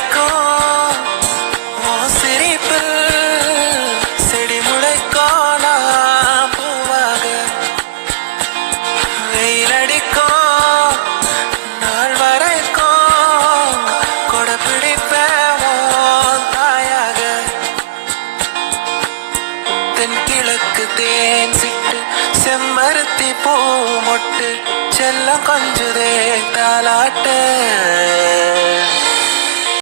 சிரிக்கும் உன் சிரிப்பில் செடி முளைக்கும் நான் பூவாக வெயிலடிக்கும் நாள் வரைக்கும் கொடை பிடிப்பேன் உன் தாயாக தென்கிழக்கு தேன் சிட்டு செம்மருத்தி பூ மொட்டு செல்லம்